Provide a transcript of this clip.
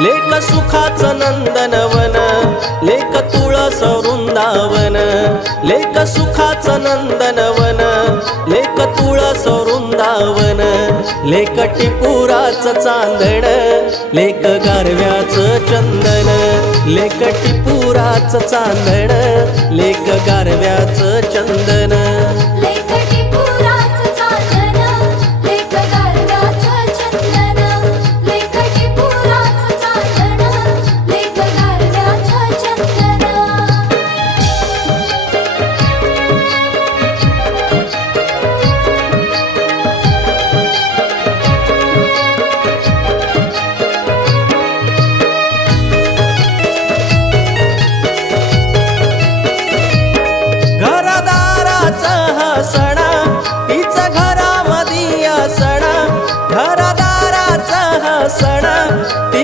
लेक सुखाचं नंदनवन, लेक तुळस वृंदावन, लेक सुखाचं नंदनवन, लेक तुळस वृंदावन, लेक टिपुराचं चांदण, लेक गारव्याचं चंदन, लेक टिपुराचं चांदण, लेक गारव्याचं चंदन।